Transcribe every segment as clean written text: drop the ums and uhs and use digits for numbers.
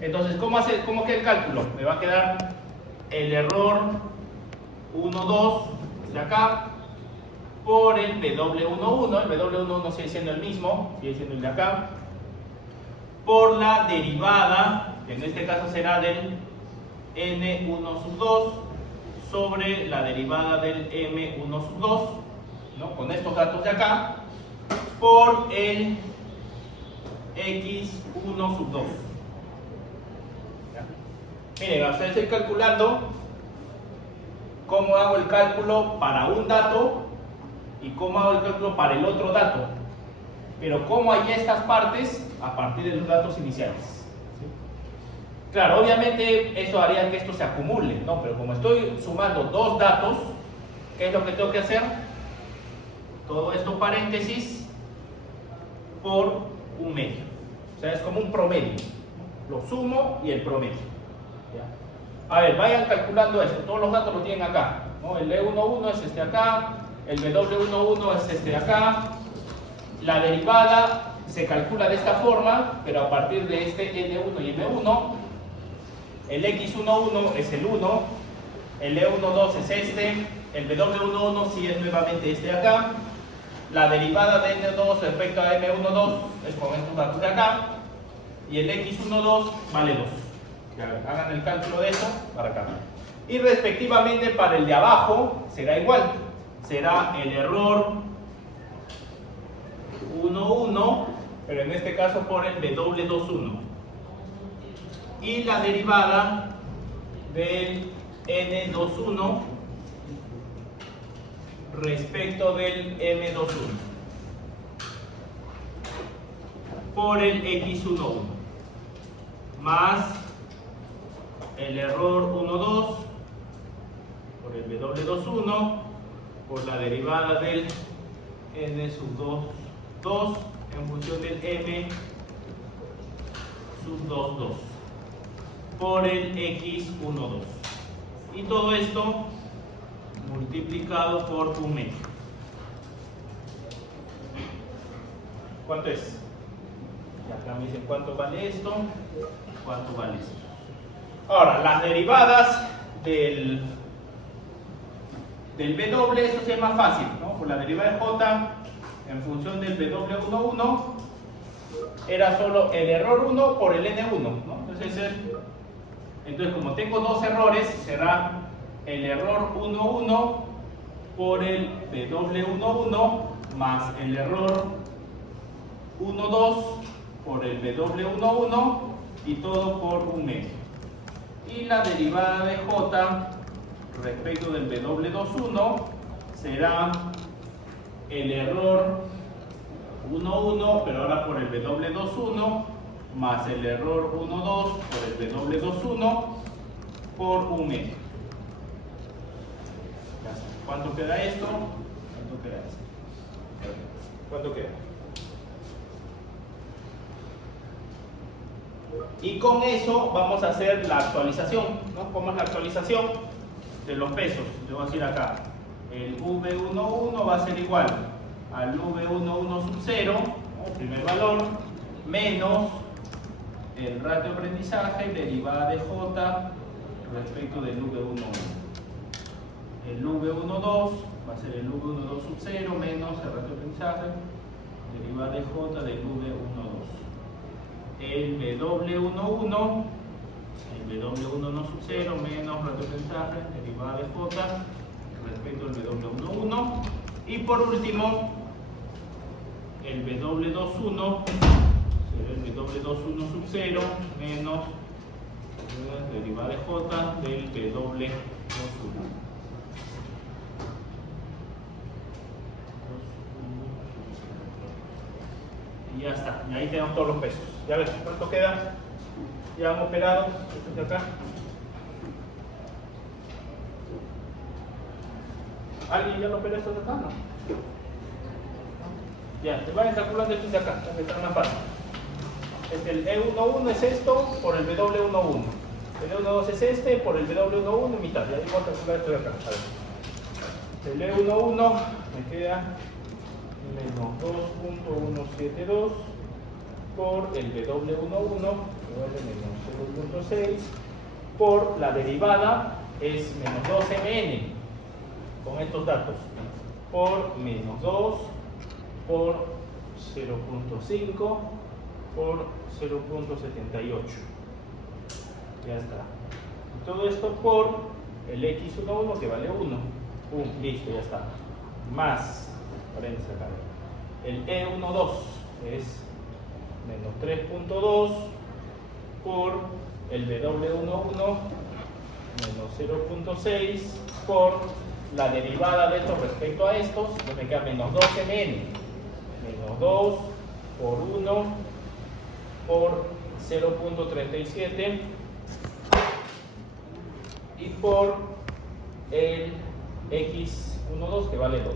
Entonces, ¿cómo queda el cálculo? Me va a quedar el error 1, 2 de acá por el W11, el W11 sigue siendo el mismo, sigue siendo el de acá, por la derivada, que en este caso será del N1 sub 2 sobre la derivada del M1 sub 2, ¿no? Con estos datos de acá, por el X1 sub 2. Miren, o sea, estoy calculando cómo hago el cálculo para un dato y cómo hago el cálculo para el otro dato. Pero cómo hay estas partes a partir de los datos iniciales. ¿Sí? Claro, obviamente eso haría que esto se acumule, ¿no? Pero como estoy sumando dos datos, ¿qué es lo que tengo que hacer? Todo esto paréntesis por un medio. O sea, es como un promedio. Lo sumo y el promedio. ¿Ya? A ver, vayan calculando esto. Todos los datos lo tienen acá, ¿no? El E11 es este acá, el W11 es este de acá. La derivada se calcula de esta forma, pero a partir de este N1 y M1. El X11 es el 1, el E12 es este, el W11 sí es nuevamente este de acá. La derivada de N2 respecto a M12 es con estos datos de acá. Y el X12 vale 2. Hagan el cálculo de eso para acá. Y respectivamente para el de abajo será igual. Será el error 1,1, pero en este caso por el W21. Y la derivada del N21 respecto del M21 por el X11 más el error 1,2 por el W21 por la derivada del N sub 2 en función del M sub 2 por el X12. Y todo esto multiplicado por un medio. ¿Cuánto es? Y acá me dicen cuánto vale esto, cuánto vale esto. Ahora, las derivadas del W, eso sí es más fácil, ¿no? Por la derivada de J en función del W11 era solo el error 1 por el N1, ¿no? Entonces, como tengo dos errores, será el error 1,1 por el W11 más el error 1,2 por el W11 y todo por un medio. Y la derivada de J respecto del W21 será el error 1,1, pero ahora por el W21 más el error 1,2 por el W21 por un medio. ¿Cuánto queda esto? ¿Cuánto queda esto? ¿Cuánto queda? Y con eso vamos a hacer la actualización, ¿no? ¿Cómo es la actualización? De los pesos. Yo voy a decir acá, el V11 va a ser igual al V11 sub 0, ¿no? Primer valor, menos el ratio de aprendizaje, derivada de J respecto del V11. El V12 va a ser el V12 sub 0 menos el ratio de aprendizaje, derivada de J del V12. El W11 sub 0 menos ratio de aprendizaje, derivada de J respecto al W11. Y por último, el W21 será el W21 sub 0 menos derivada de J del W21. Y ya está, y ahí tenemos todos los pesos. Ya ves cuánto queda. Ya han operado esto de acá. ¿Alguien ya lo operó esto de acá? No. Ya, te vayan calculando esto de acá, para que está más fácil. El E11 es esto por el W11. El E12 es este por el W11 mitad. Ya vamos a calcular esto de acá. A ver. El E11 me queda menos 2.172 por el W11 vale menos 0.6 por la derivada es menos 2mn con estos datos por menos 2 por 0.5 por 0.78. Ya está. Y todo esto por el x11 que vale 1. Listo, ya está. Más, paréntesis acá, el e12 es menos 3.2 por el w11 menos 0.6 por la derivada de estos respecto a estos, entonces me queda menos 2mn, menos 2 por 1 por 0.37 y por el x12 que vale 2.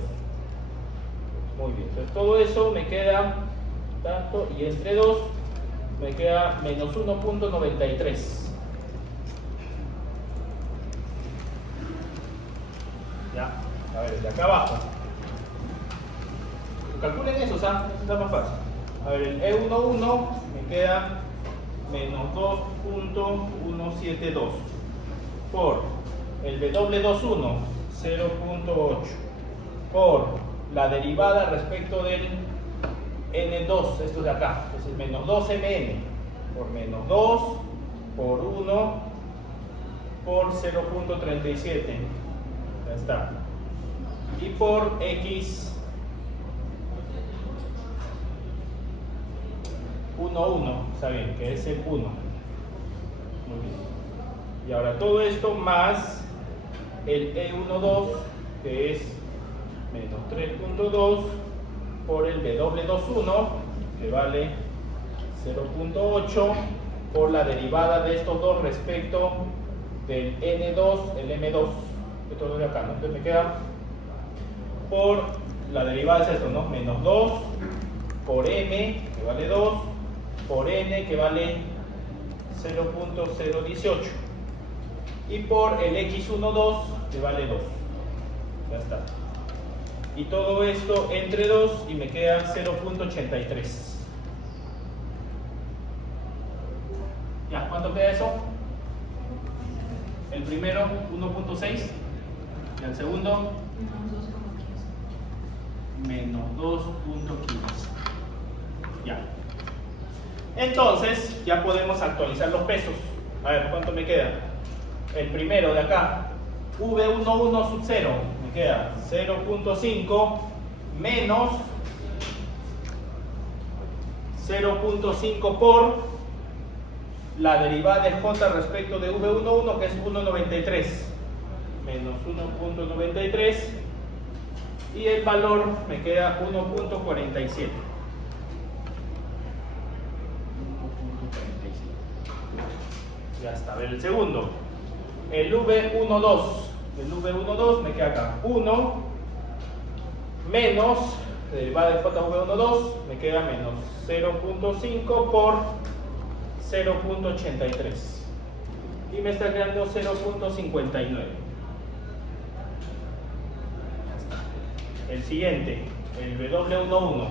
Muy bien, entonces todo eso me queda tanto y entre 2 me queda menos 1.93. Ya, a ver, de acá abajo. Calculen eso, ¿sabes? Está más fácil. A ver, el E11 me queda menos 2.172 por el W21 0.8 por la derivada respecto del N2, esto de acá, entonces menos 2mn por menos 2 por 1 por 0.37, ya está, y por x 1, está bien, que es el 1. Muy bien. Y ahora todo esto más el E12, que es menos 3.2 por el W21, que vale 0.8 por la derivada de estos dos respecto del N2, el M2, esto de acá, ¿no? Entonces me queda por la derivada es esto, ¿no? Menos 2 por M, que vale 2, por N, que vale 0.018, y por el X12, que vale 2. Ya está. Y todo esto entre 2 y me queda 0.83. Ya, ¿cuánto queda eso? El primero 1.6 y el segundo menos 2.15. Ya. Entonces ya podemos actualizar los pesos. A ver, ¿cuánto me queda? El primero de acá, V11 sub 0, me queda 0.5 menos 0.5 por la derivada de J respecto de V11, que es 1.93, menos 1.93, y el valor me queda 1.47. Ya está. A ver, el segundo, el V12. El V12 me queda acá 1 menos derivada de JV12 me queda menos 0.5 por 0.83 y me está quedando 0.59. El siguiente, el W11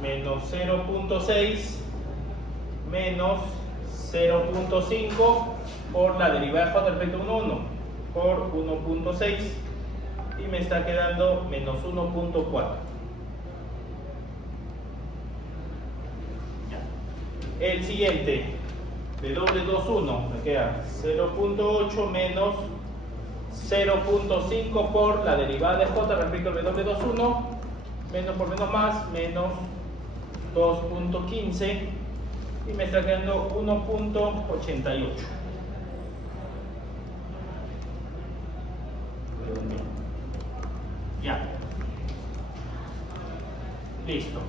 menos 0.6 menos 0.5 por la derivada de J respecto a 1.1 por 1.6 y me está quedando menos 1.4. El siguiente, W21, me queda 0.8 menos 0.5 por la derivada de J respecto al W21, menos por menos más, menos 2.15 y me está quedando 1.88. Ya. Listo.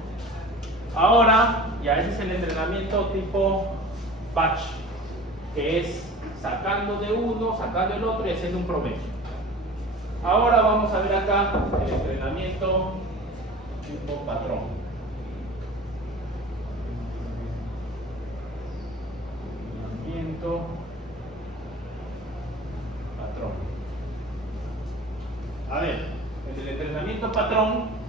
Ahora, ya ese es el entrenamiento tipo batch, que es sacando de uno, sacando el otro y haciendo un promedio. Ahora vamos a ver acá el entrenamiento tipo patrón. Entrenamiento patrón. A ver, en el entrenamiento patrón,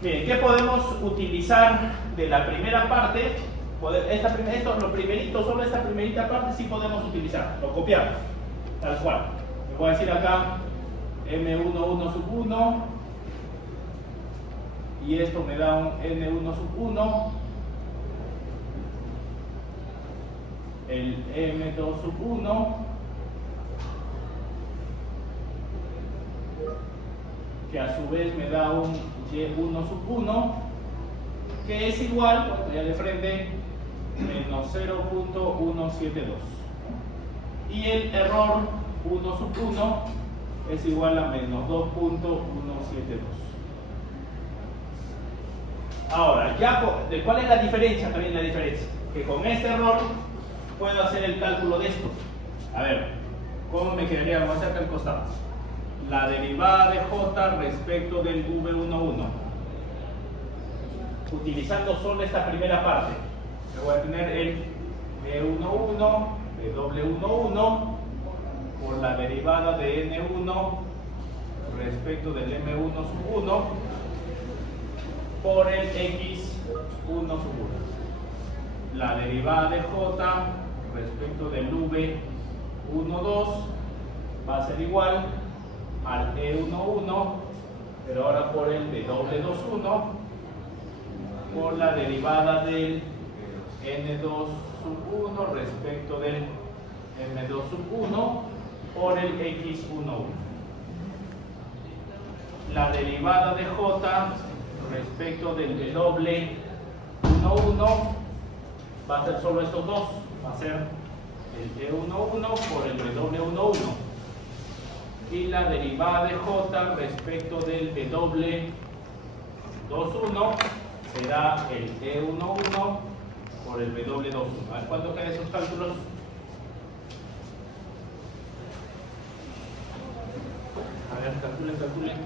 miren, ¿qué podemos utilizar de la primera parte Lo primerito, solo esta primerita parte sí podemos utilizar, lo copiamos, tal cual. Le voy a decir acá M11 sub 1 y esto me da un N1 sub 1, el M2 sub 1, que a su vez me da un Y1 sub 1, que es igual, bueno, ya de frente, menos 0.172. Y el error 1 sub 1 es igual a menos 2.172. Ahora, ¿de cuál es la diferencia? También la diferencia. Que con este error puedo hacer el cálculo de esto. A ver, ¿cómo me quedaría? Vamos a hacer acá al costado. La derivada de J respecto del V11. Utilizando solo esta primera parte. Me voy a tener el V11, W11, por la derivada de N1 respecto del M1 sub 1 por el X1 sub 1. La derivada de J respecto del V12 va a ser igual al E11, pero ahora por el W21 por la derivada del N2 sub 1 respecto del M2 sub 1 por el X11. La derivada de J respecto del W11 va a ser solo estos dos, va a ser el E11 por el W11. Y la derivada de J respecto del W21 será el E11 por el W21. A ver, ¿cuánto quedan esos cálculos? A ver, calculen.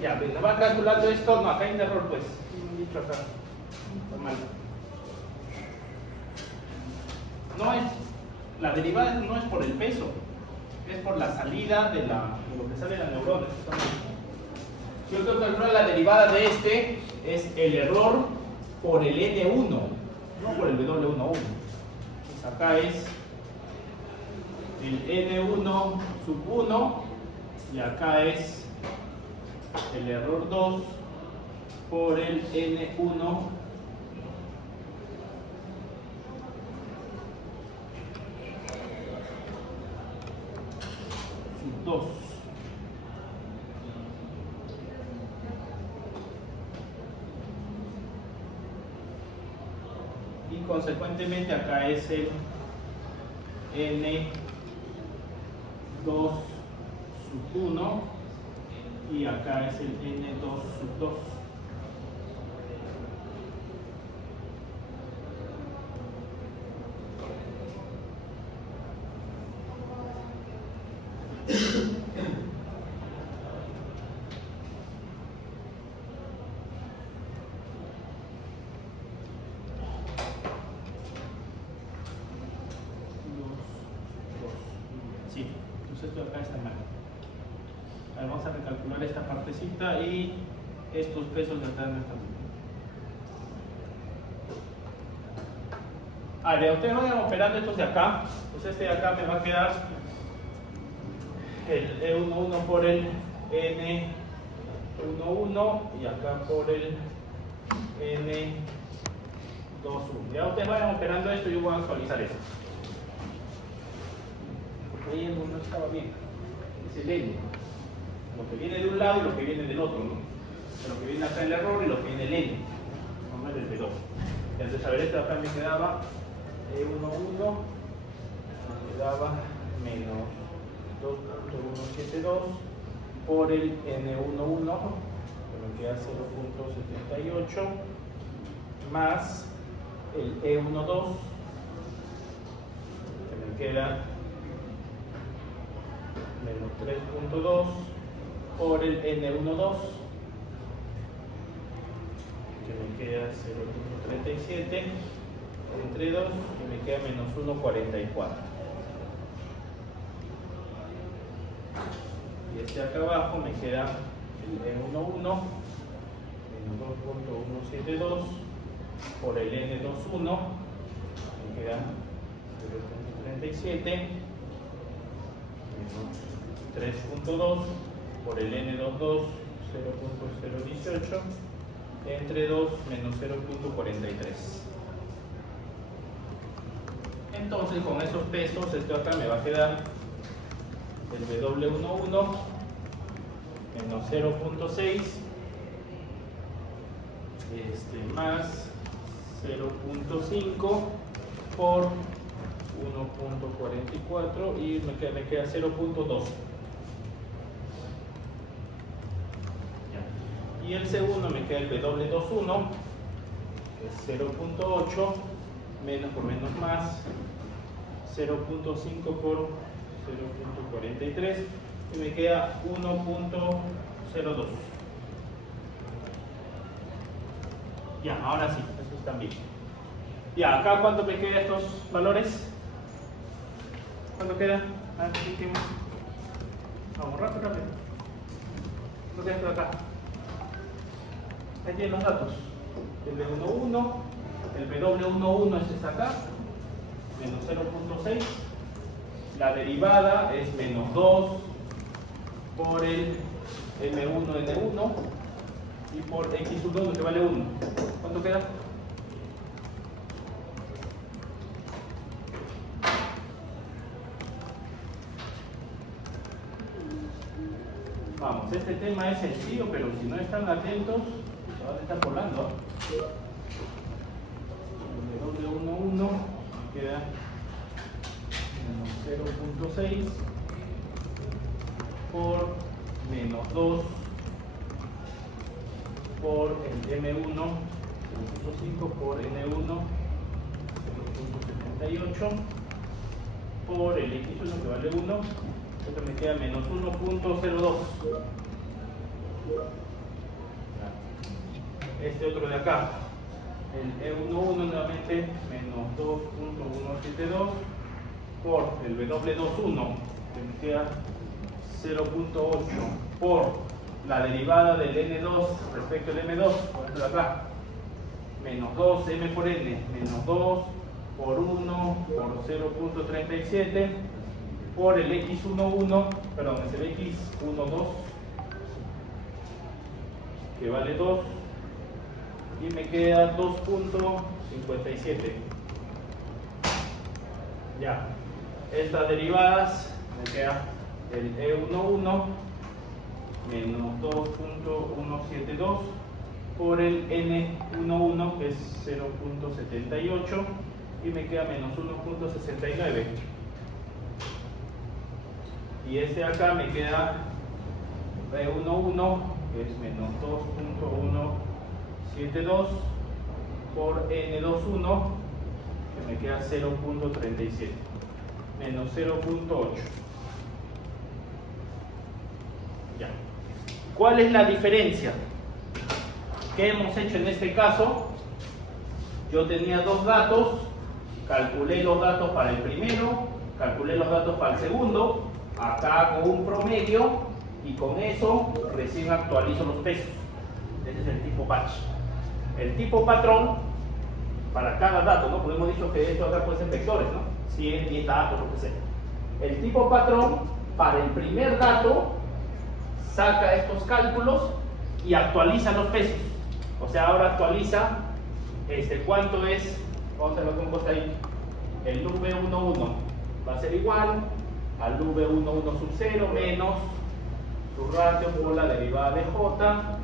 Ya, me va calculando esto. No, acá hay un error, pues. Dicho acá. Está mal. No es. La derivada no es por el peso, es por la salida de lo que sale de la neurona. Yo tengo que calcular la derivada de este, es el error por el N1, no por el W11. Pues acá es el N1 sub 1 y acá es el error 2 por el N1 sub 2. Y consecuentemente acá es el N2 sub 1 y acá es el N2 sub 2. esto de acá está mal. A ver, vamos a recalcular esta partecita y estos pesos de acá no están bien. A ver, ustedes vayan operando estos de acá. Pues este de acá me va a quedar el E11 por el N11 y acá por el N21. Ya ustedes vayan operando esto y yo voy a actualizar esto. Porque ahí algo no estaba bien. Es el N. Lo que viene de un lado y lo que viene del otro, ¿no? Lo que viene acá el error y lo que viene el N. No es el B2. Entonces, a ver, este de acá me quedaba E11, me quedaba menos 2.172 por el N11, que me queda 0.78, más el E12, que me queda menos 3.2 por el N12, que me queda 0.37 entre 2 y me queda menos 1.44. Y este acá abajo me queda el E11 menos 2.172 por el N21, me queda 0.37 menos 3.2 por el N22, 0.018 entre 2 menos 0.43. Entonces, con esos pesos, esto acá me va a quedar el W11 menos 0.6 más 0.5 por 1.44 y me queda 0.2. Y el segundo me queda el W21, que es 0.8 menos por menos más 0.5 por 0.43 y me queda 1.02. Ya, ahora sí, eso está bien. Ya, acá ¿cuánto me queda estos valores? ¿Cuánto queda? A ver, vamos rápido. ¿Cuánto queda esto de acá? Ahí tienen los datos. El B11, el W11 es acá, menos 0.6. La derivada es menos 2 por el M1N1 y por X1 que vale 1. ¿Cuánto queda? Vamos, este tema es sencillo, pero si no están atentos, se van a estar volando. El W11 queda menos 0.6 por menos 2 por el M1, 0.5 por N1, 0.78 por el X1 que vale 1, esto me queda menos 1.02. Este otro de acá, el E11 nuevamente menos 2.172 por el W21 que me queda 0.8 por la derivada del N2 respecto al M2, por ejemplo acá, menos 2M por N, menos 2 por 1 por 0.37 por el X11, perdón, es el X12 que vale 2 y me queda 2.57. Ya, estas derivadas me queda el E11 menos 2.172 por el N11 que es 0.78 y me queda menos 1.69. Y este de acá me queda E11 que es menos 2.172 por N21 que me queda 0.37 menos 0.8. Ya. ¿Cuál es la diferencia? ¿Qué hemos hecho en este caso? Yo tenía dos datos, calculé los datos para el primero, calculé los datos para el segundo acá hago un promedio y con eso recién actualizo los pesos. Ese es el tipo batch. El tipo patrón, para cada dato, ¿no? Porque hemos dicho que esto acá puede ser vectores, ¿no? 100, 10 datos, lo que sea. El tipo patrón, para el primer dato, saca estos cálculos y actualiza los pesos. O sea, ahora actualiza cuánto es, vamos a ver lo que hemos ahí. El V11 va a ser igual al V11 sub 0 menos su ratio por la derivada de J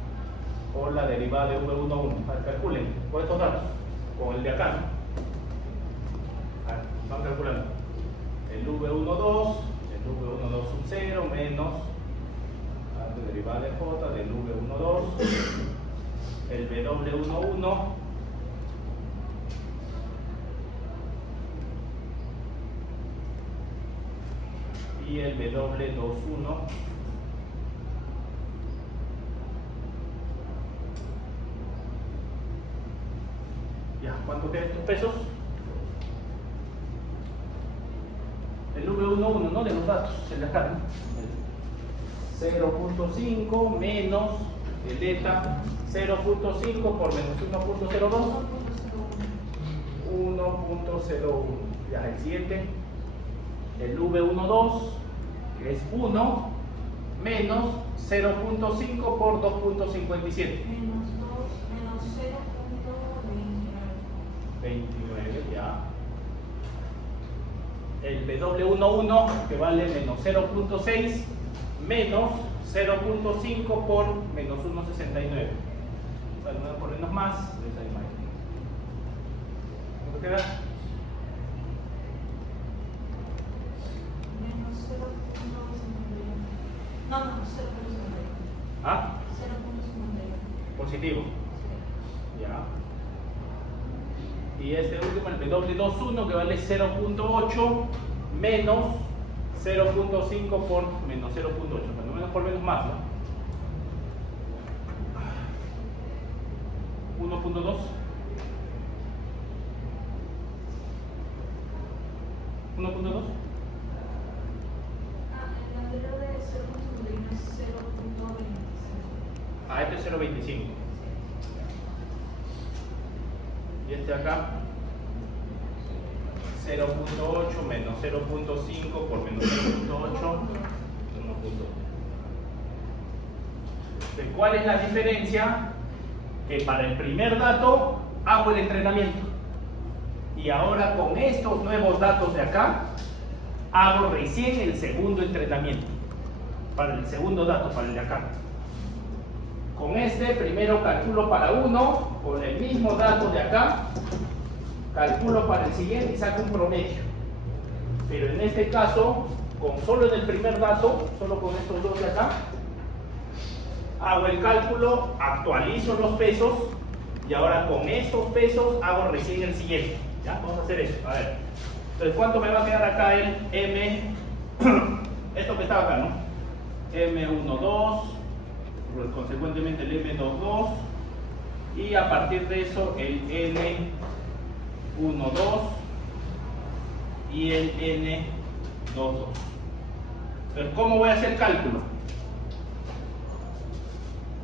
por la derivada de V11. Calculen con estos datos, con el de acá, ¿no? Van calculando. El V12 sub 0 menos la derivada de J del V12, el W11 y el W21 ya, ¿cuánto quedan estos pesos? El V11, ¿no? De los datos, el de acá, ¿no? 0.5 menos el eta 0.5 por menos 1.02 1.01. Ya, el siguiente, el V12, que es 1 menos 0.5 por 2.57 menos 2 menos 0.29. 29, ya. El W11, que vale menos 0.6 menos 0.5 por menos 1.69. Para no ponernos más, esa imagen. ¿Cuánto queda? Menos 0.51. No, 0.51. ¿Ah? 0.51. Positivo. Ya. Y este último, el W21, que vale 0.8 menos 0.5 por menos 0.8, cuando menos por menos más, ¿no? 1.2. 1.2. El anterior de 0.51 es 0.25. Ah, este es 0.25. Y este acá 0.8 menos 0.5 por menos 0.8, 1.2. ¿Cuál es la diferencia? Que para el primer dato hago el entrenamiento y ahora con estos nuevos datos de acá hago recién el segundo entrenamiento para el segundo dato, para el de acá. Con este primero calculo para uno, con el mismo dato de acá calculo para el siguiente y saco un promedio. Pero en este caso, con solo en el primer dato, solo con estos dos de acá, hago el cálculo, actualizo los pesos y ahora con estos pesos hago recién el siguiente. ¿Ya? Vamos a hacer eso. A ver. Entonces, ¿cuánto me va a quedar acá el M? Esto que estaba acá, ¿no? M12, consecuentemente el M22 y a partir de eso el N12 y el N22. Entonces, ¿cómo voy a hacer el cálculo?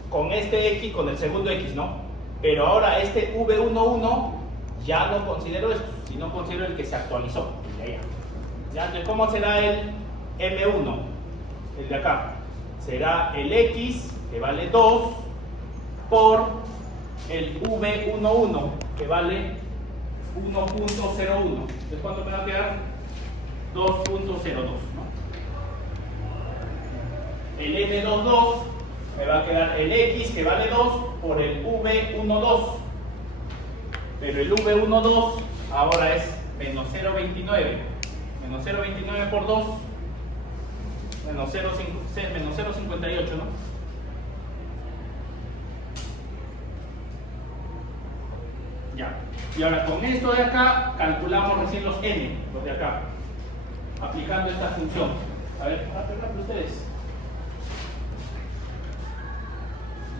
Con este X, con el segundo X, ¿no? Pero ahora este V11 ya no considero esto, sino considero el que se actualizó. ¿Ya? Entonces, ¿cómo será el M1? El de acá. Será el X, que vale 2, por el V11, que vale 1.01. Entonces, ¿cuánto me va a quedar? 2.02, ¿no? El N22 me va a quedar el X, que vale 2, por el V12. Pero el V12 ahora es menos 0.29. Menos 0.29 por 2, menos 0.58, ¿no? Ya. Y ahora con esto de acá calculamos recién los n, los de acá, aplicando esta función. A ver, rápido ustedes.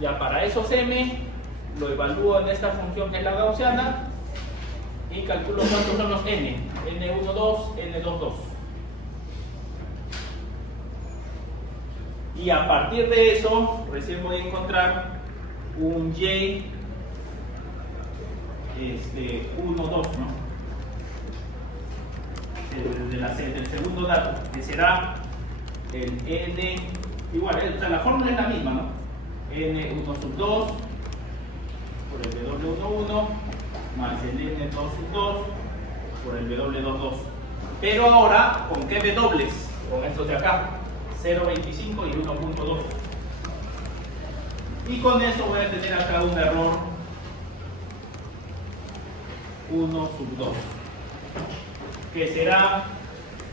Ya para esos m lo evalúo en esta función que es la gaussiana y calculo cuántos son los n. N12, N22. Y a partir de eso, recién voy a encontrar un Y 1, 2, ¿no? Del segundo dato, que será el N, igual, o sea, la fórmula es la misma, ¿no? N1 sub 2 por el W11 más el N2 sub 2 por el W22. Pero ahora, ¿con qué W? Con estos de acá, 0.25 y 1.2. Y con eso voy a tener acá un error 1 sub 2, que será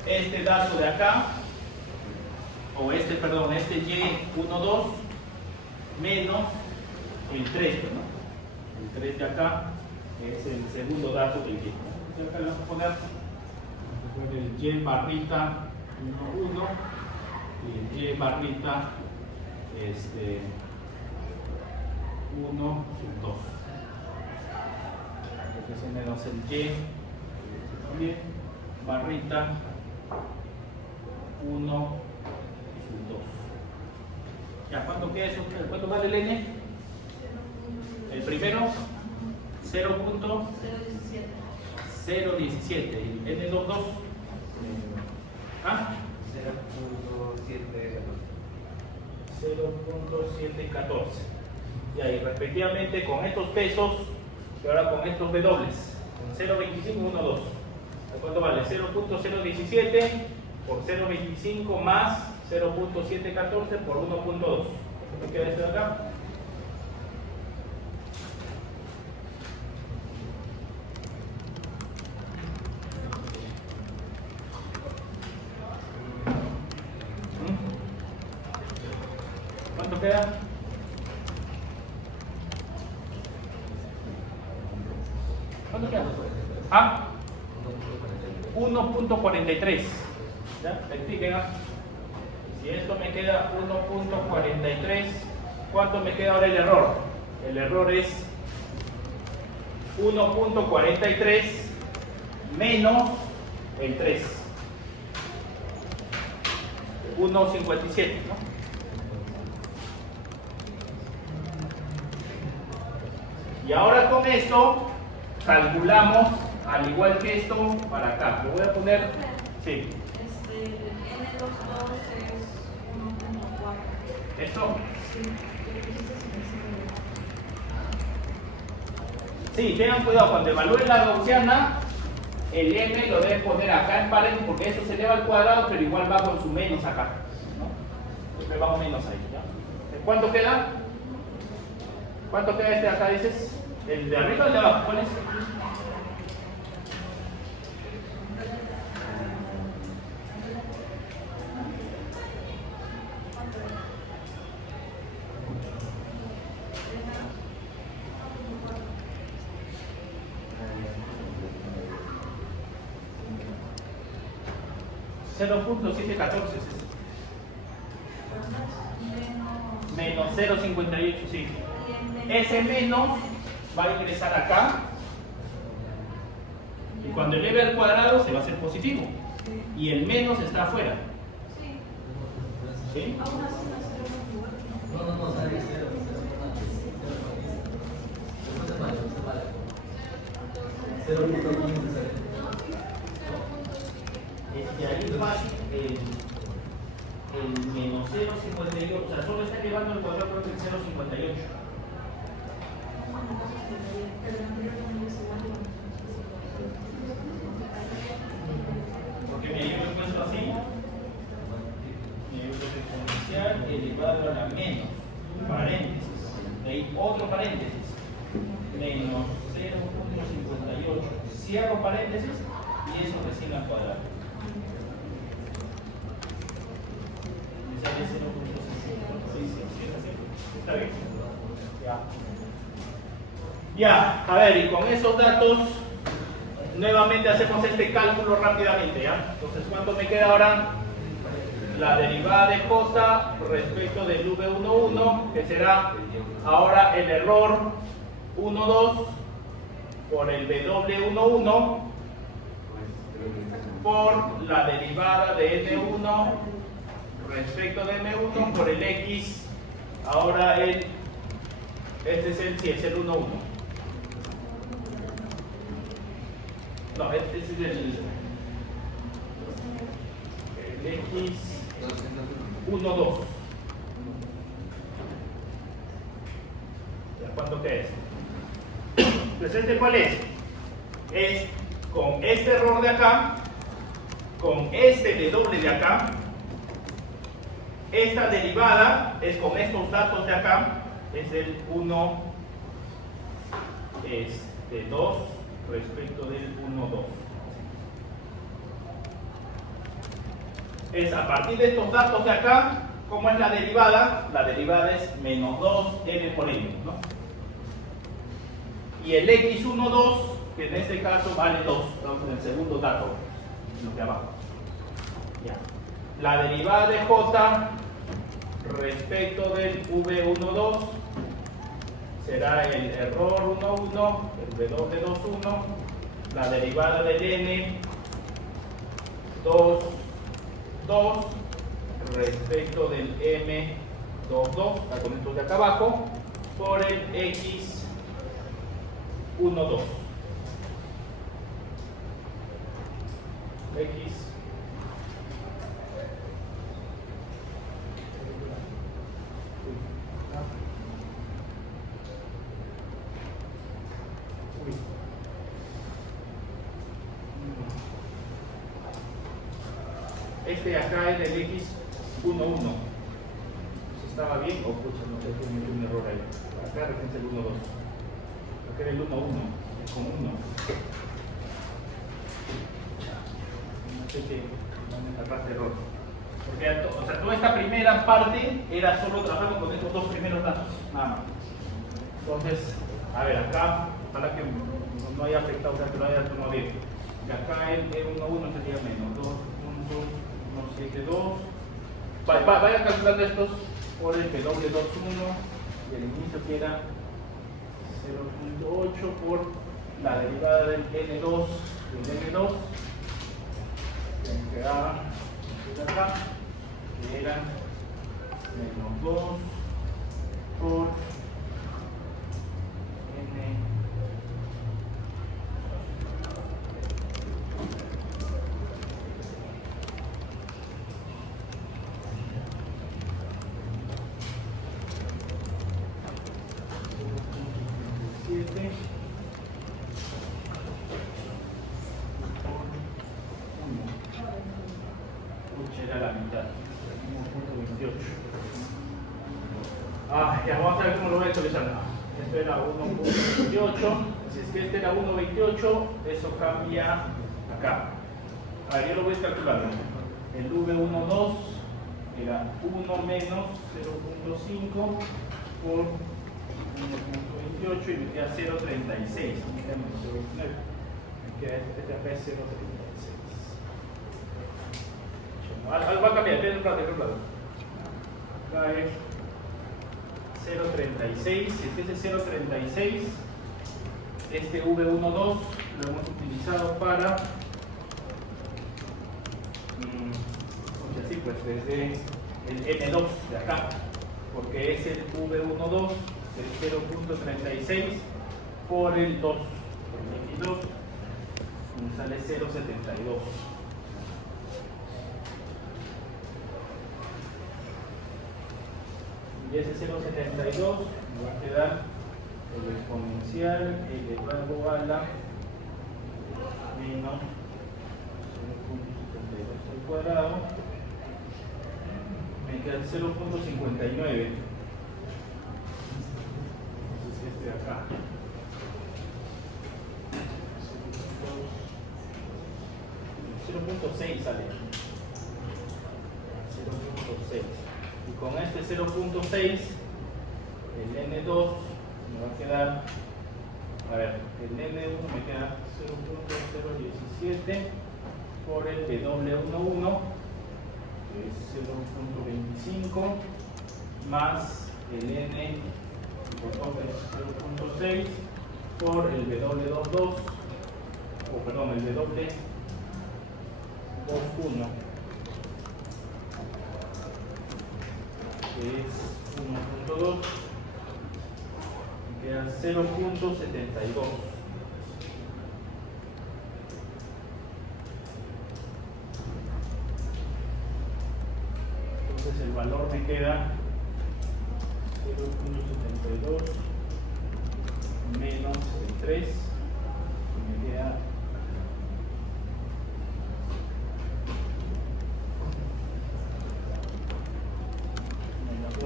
este dato de acá, o este Y12 menos el 3, ¿no? El 3 de acá es el segundo dato del Y, ¿no? Acá le vamos a poner el Y barrita 1, 1 y el Y barrita 1 sub 2. Entonces menos el Y barrita 1 sub 2. Ya, ¿cuánto queda eso? ¿Cuánto vale el N? El primero, 0.017. ¿Y el N22? ¿Ah? 0.714. Y ahí respectivamente con estos pesos y ahora con estos W, 0.25 y 1.2. ¿Cuánto vale? 0.017 por 0.25 más 0.714 por 1.2. ¿Cuánto queda esto de acá? ¿Cuánto queda? ¿Cuánto queda? ¿Ah? 1.43. ¿Ya? Verifiquen. Si esto me queda 1.43, ¿cuánto me queda ahora el error? El error es 1.43 menos el 3. 1.57, ¿no? Y ahora con esto calculamos, al igual que esto, para acá. Lo voy a poner, sí. N22 es 1.4. ¿Esto? Sí, Sí, tengan cuidado, cuando evalúen la gaussiana, el m lo deben poner acá en paréntesis porque eso se eleva al cuadrado, pero igual va con su menos acá, ¿no? Siempre va un menos ahí, ¿ya? ¿Cuánto queda? ¿Cuánto queda este de acá, dices? ¿El de arriba o el de abajo? ¿Cuál es? .714 menos 0.58, sí. Ese menos va a ingresar acá y cuando eleve al cuadrado se va a hacer positivo y el menos está afuera. ¿Sí? Aún así no se De ahí va el menos 0.58, o sea, solo está elevando el cuadrado por el 0.58. Porque me yo lo puesto así, me lo exponencial elevado a la menos, paréntesis, de ahí otro paréntesis, menos 0.58, cierro paréntesis y eso recién al cuadrado. Me sale 0.58, ¿está bien? Ya, a ver, y con esos datos nuevamente hacemos este cálculo rápidamente, ¿ya? Entonces, ¿cuánto me queda ahora? La derivada de J respecto del V11, que será ahora el error 1,2 por el W11 por la derivada de N1 respecto de M1 por el X. Ahora este es el 1, 1. No, este es el X 1, 2. ¿Cuánto que es? Pues ¿cuál es? Es con este error de acá, con este W de acá. Esta derivada es con estos datos de acá, es el 1, 2 respecto del 1, 2. Es a partir de estos datos de acá, ¿cómo es la derivada? La derivada es menos 2m por n, ¿no? Y el x1, 2, que en este caso vale 2, estamos en el segundo dato, lo de abajo. Ya. La derivada de j respecto del v1, 2 será el error 1, 1, el w2, 1, la derivada del n 2, 2 respecto del m 2, 2, con esto de acá abajo, por el x 1, 2. X este de acá es del X 1, 1. ¿Estaba bien? O pucha, no sé, tiene un error ahí. Acá recién es el 1, 2. Acá era el 1, 1. Es con 1. No sé qué. ¿Dónde sacaste error? Porque o sea, toda esta primera parte era solo trabajando con estos dos primeros datos. Nada más. Entonces, a ver, acá, para que no haya afectado, o sea, que no haya tomado bien. Y acá el E1, 1 sería menos 2.172. Vaya calculando estos por el W2, 1 y el inicio que era 0.8 por la derivada del N2 del N2 que quedaba de acá, que era menos 2 por N. Era la mitad, 1.28. Ya vamos a ver cómo lo voy actualizando. Esto era 1.28. Si es que este era 1.28, eso cambia acá. A ver, yo lo voy calculando. El V12 era 1 menos 0.5 por 1.28 y me queda 0.36. Me queda este acá es 0.36. Algo va a cambiar, tiene un rato. Acá es 0.36. Este es 0.36. Este V12 lo hemos utilizado para así pues desde el N2 de acá, porque es el V12 del 0.36 por el 2 por 22 me sale 0.72. Y ese 0.72 me va a quedar el exponencial elevado a la menos 0.72 al cuadrado, me queda el 0.59. Entonces este de acá 0.6 sale, 0.6. Y con este 0.6 el N2 me va a quedar, a ver, el N1 me queda 0.017 por el W11 que es 0.25 más el N por 0.6 por el W22 o perdón, el W21 que es 1.2, me queda 0.72. Entonces el valor me queda 0.72 menos el 3, me queda menos 2.28.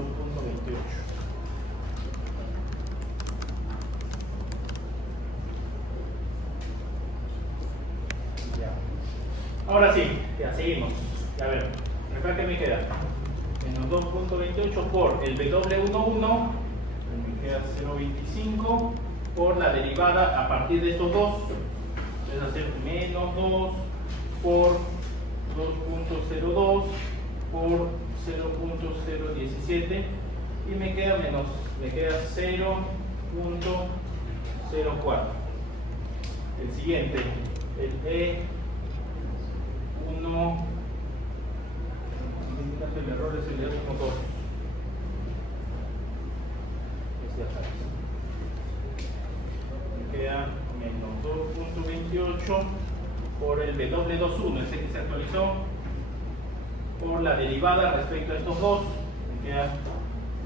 Ya. Ahora sí, ya seguimos. A ver, acá que me queda menos 2.28 por el W11, me queda 0.25 por la derivada a partir de estos dos, es hacer menos 2 por 2.02 por 0.017 y me queda 0.04. El siguiente, el E1, el error es el E12. Este acá. Me queda menos 2.28 por el W21, este que se actualizó, por la derivada respecto a estos dos, me queda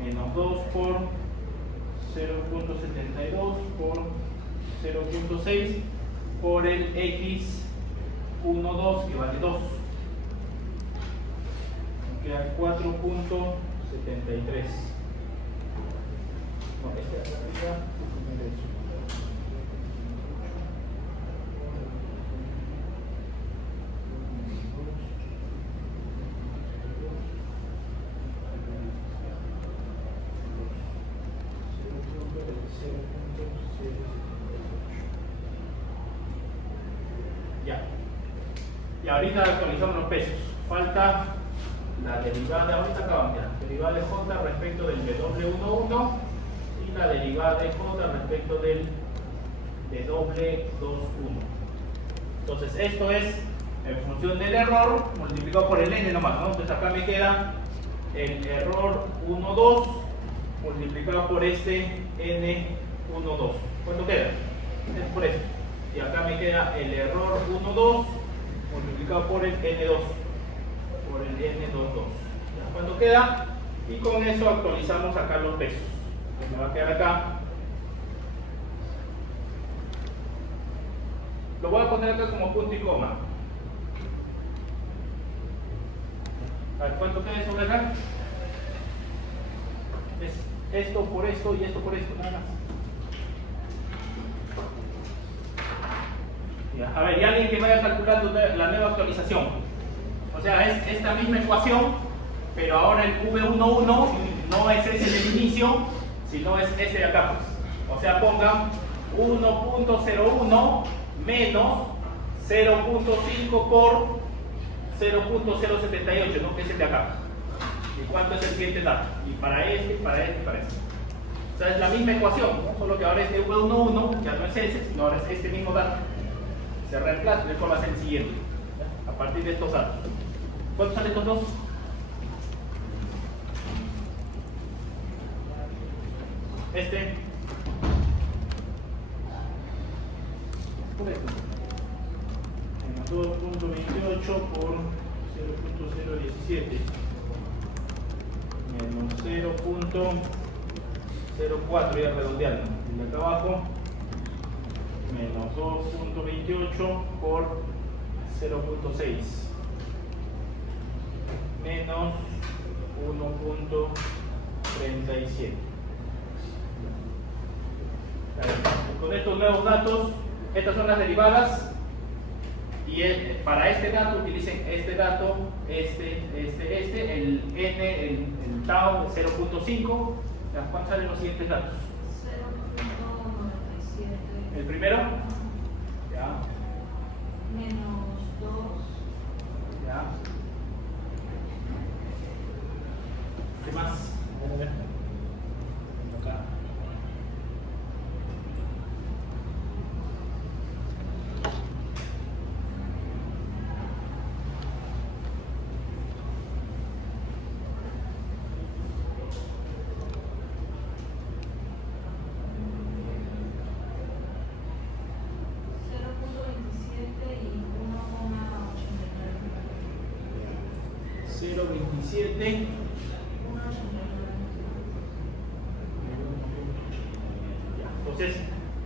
menos 2 por 0.72 por 0.6 por el X12 que vale 2. Me queda 4.73. No, este de acá arriba, ya. Y ahorita actualizamos los pesos. Falta la derivada, ahorita acabamos ya. Derivada de J respecto del W11 y la derivada de J respecto del W21. Entonces esto es en función del error multiplicado por el n nomás, ¿no? Entonces acá me queda el error 1,2 multiplicado por este n1,2. ¿Cuánto queda? Es por esto. Y acá me queda el error 1,2 multiplicado por el n2, por el n22. ¿Cuánto queda? Y con eso actualizamos acá los pesos. Entonces me va a quedar acá. Lo voy a poner acá como punto y coma. A ver, ¿cuánto queda sobre acá? Es esto por esto y esto por esto, nada más. Ya, a ver, y alguien que vaya calculando la nueva actualización. O sea, es esta misma ecuación, pero ahora el V11 no es ese del inicio, sino es ese de acá, pues. O sea, pongan 1.01 menos 0.5 por 0.078, ¿no? Que es el de acá. ¿Y cuánto es el siguiente dato? Y para este, para este, para este. O sea, es la misma ecuación, ¿no? Solo que ahora este V11 ya no es ese, sino ahora es este mismo dato. Se reemplaza, esto va a ser el siguiente, ¿ya? A partir de estos datos. ¿Cuántos son estos dos? Este. Por esto. Menos 2.28 por 0.017. Menos 0.04, voy a redondearlo. Y de acá abajo. Menos 2.28 por 0.6 menos 1.37. Con estos nuevos datos, estas son las derivadas y para este dato utilicen este dato, el n, el tau 0.5. ¿Cuántos salen los siguientes datos? 0.97. El primero, ya, Menos 2. ya. ¿Qué más? Vamos a ver. Acá. 0.27. Entonces,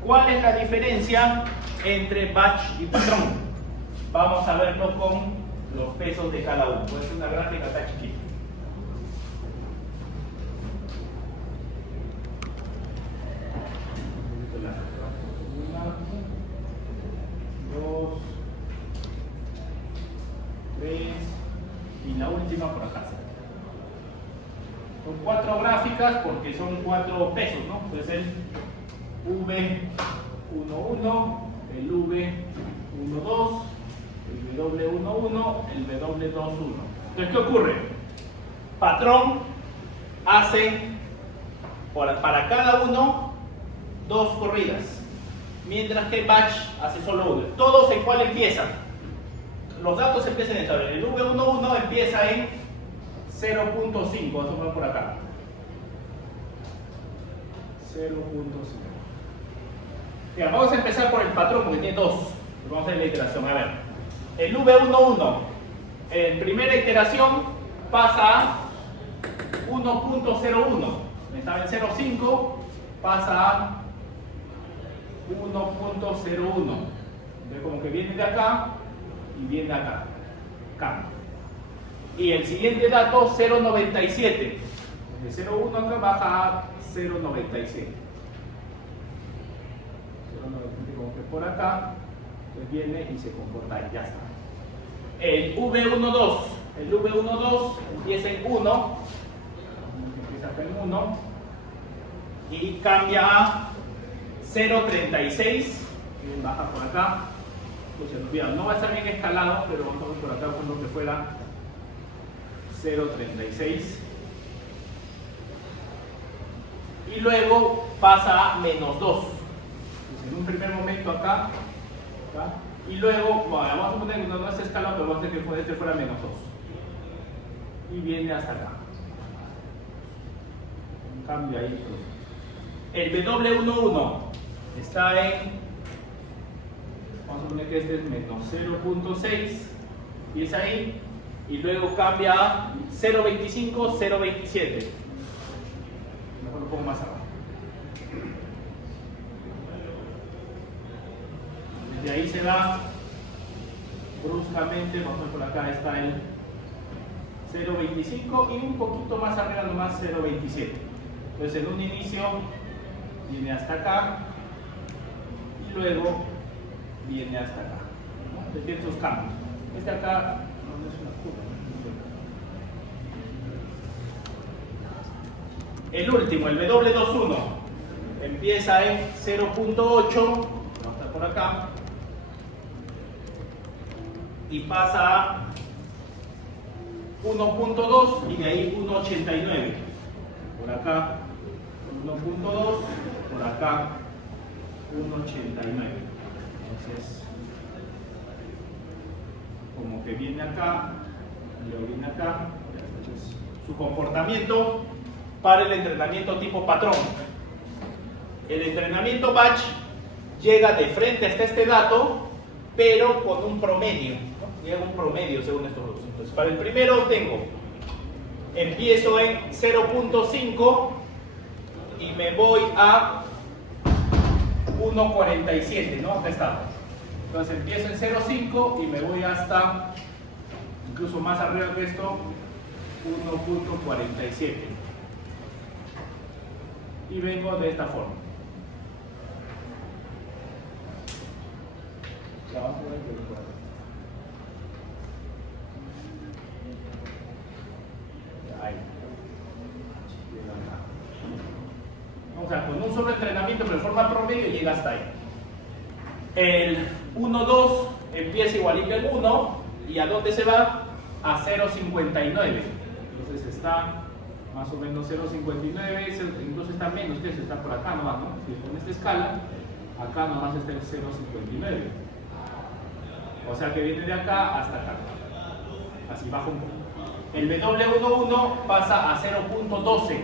¿cuál es la diferencia entre batch y patrón? Vamos a verlo con los pesos de cada uno. Puede ser una gráfica tan chiquita. Una, dos, tres y la última por acá. Son 4 gráficas porque son 4 pesos, ¿no? Entonces el V11, el V12, el W11, el W21. Entonces, ¿qué ocurre? Patrón hace para cada uno 2 corridas, mientras que batch hace solo una. Todos en cuál empiezan. Los datos empiezan en tabla. El V11 empieza en 0.5, vamos a poner por acá. 0.5. Bien, vamos a empezar por el patrón porque tiene 2. Vamos a hacer la iteración. A ver, el V11 en primera iteración pasa a 1.01. Estaba en 0.5, pasa a 1.01. Entonces, como que viene de acá y viene de acá. Cambia. Y el siguiente dato, 0.97. De 0.1 acá baja a 0.97. Como que por acá, pues viene y se comporta y ya está. El V12, empieza en 1, empieza acá en 1 y cambia a 0.36, baja por acá. Pues se olvida, no va a estar bien escalado, pero vamos a ver por acá como que fuera 0.36. Y luego pasa a menos 2. En un primer momento acá, y luego, bueno, vamos a poner, no es escalado, pero vamos a hacer que este fuera menos 2. Y viene hasta acá. Un cambio ahí. El W11 está en, vamos a poner que este es menos 0.6, y es ahí, y luego cambia a 0.25, 0.27. Mejor lo pongo más abajo. De ahí se va bruscamente, vamos a ver por acá está el 0.25 y un poquito más arriba nomás 0.27. Entonces en un inicio viene hasta acá y luego viene hasta acá. Entonces tiene sus cambios. Este acá no es una curva. El último, el W21, empieza en 0.8, vamos a estar por acá. Y pasa a 1.2 y de ahí 1.89. Por acá 1.2, por acá 1.89. Entonces, como que viene acá, luego viene acá. Entonces, su comportamiento para el entrenamiento tipo patrón. El entrenamiento batch llega de frente hasta este dato, pero con un promedio. Llega un promedio según estos dos. Entonces, para el primero empiezo en 0.5 y me voy a 1.47, ¿no? Acá está. Entonces empiezo en 0.5 y me voy hasta, incluso más arriba que esto, 1.47. Y vengo de esta forma. Ya vamos a ver qué ocurre. Ahí. O sea, con un solo entrenamiento, pero de forma promedio, llega hasta ahí. El 1.2 empieza igualito el 1, y ¿a dónde se va? A 0.59. Entonces está más o menos 0.59, incluso está menos que eso, está por acá nomás, ¿no? Si con esta escala, acá nomás está el 0.59. O sea que viene de acá hasta acá. Así baja un poco. El W11 pasa a 0.12.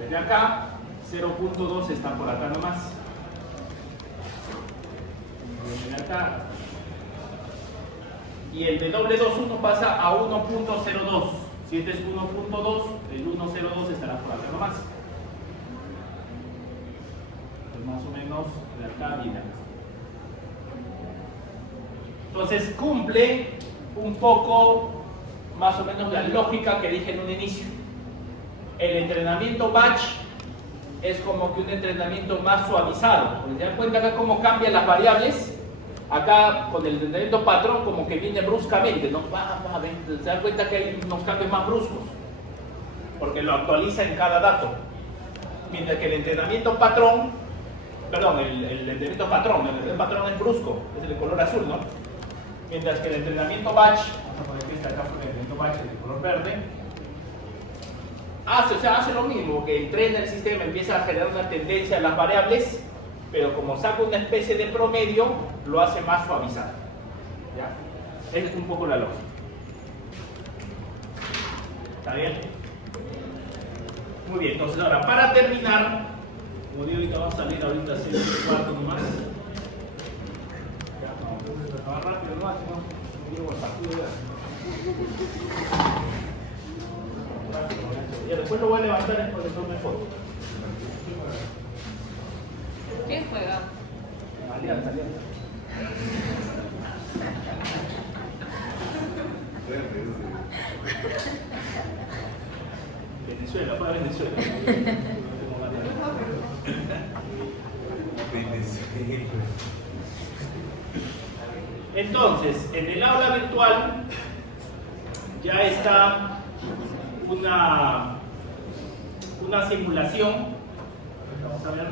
Desde acá, 0.12 está por acá nomás. Viene de acá. Y el W21 pasa a 1.02. Si este es 1.2, el 1.02 estará por acá nomás. Pues más o menos de acá viene acá. Entonces cumple un poco más o menos la lógica que dije en un inicio. El entrenamiento batch es como que un entrenamiento más suavizado. ¿Se dan cuenta acá cómo cambian las variables? Acá con el entrenamiento patrón como que viene bruscamente, ¿no? Se dan cuenta que hay unos cambios más bruscos, porque lo actualiza en cada dato. Mientras que el entrenamiento patrón, perdón, el entrenamiento patrón es brusco, es el color azul, ¿no? Mientras que el entrenamiento batch, vamos a poner que está acá con el entrenamiento batch de color verde, hace lo mismo, que entrena el sistema, empieza a generar una tendencia a las variables, pero como saca una especie de promedio, lo hace más suavizado. ¿Ya? Esa es un poco la lógica. ¿Está bien? Muy bien, entonces ahora para terminar, como digo, ahorita vamos a salir ahorita a hacer un cuarto nomás. Ya, vamos a acabar rápido nomás, no llevo el partido ya. Después lo voy a levantar después de tomar foto. ¿Quién juega? Alianza. Venezuela, para Venezuela. Entonces, en el aula virtual ya está una simulación. Vamos a ver.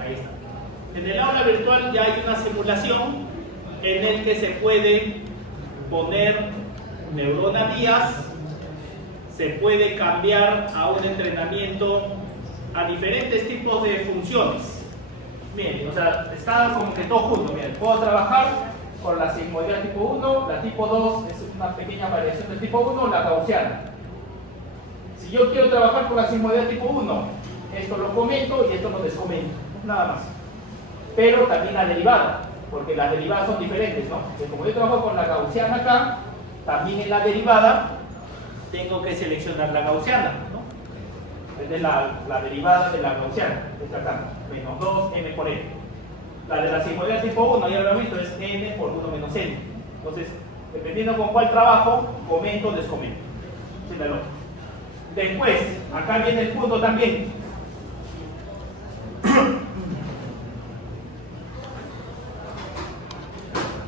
Ahí está. En el aula virtual ya hay una simulación en el que se puede poner neuronas guías, se puede cambiar a un entrenamiento a diferentes tipos de funciones. Miren, o sea, está como que todo junto. Miren, puedo trabajar con la sigmoidal tipo 1, la tipo 2 es una pequeña variación del tipo 1, la gaussiana. Si yo quiero trabajar con la sigmoidal tipo 1, esto lo comento y esto lo descomento, nada más. Pero también la derivada, porque las derivadas son diferentes, ¿no? Entonces, como yo trabajo con la gaussiana acá, también en la derivada tengo que seleccionar la gaussiana, ¿no? Es la derivada de la gaussiana, esta acá, menos 2n por n. La de la sigmoidal tipo 1, ya lo hemos visto, es n por 1 menos n. Entonces, dependiendo con cuál trabajo, comento o descomento. Esa es la lógica. Después, acá viene el punto también.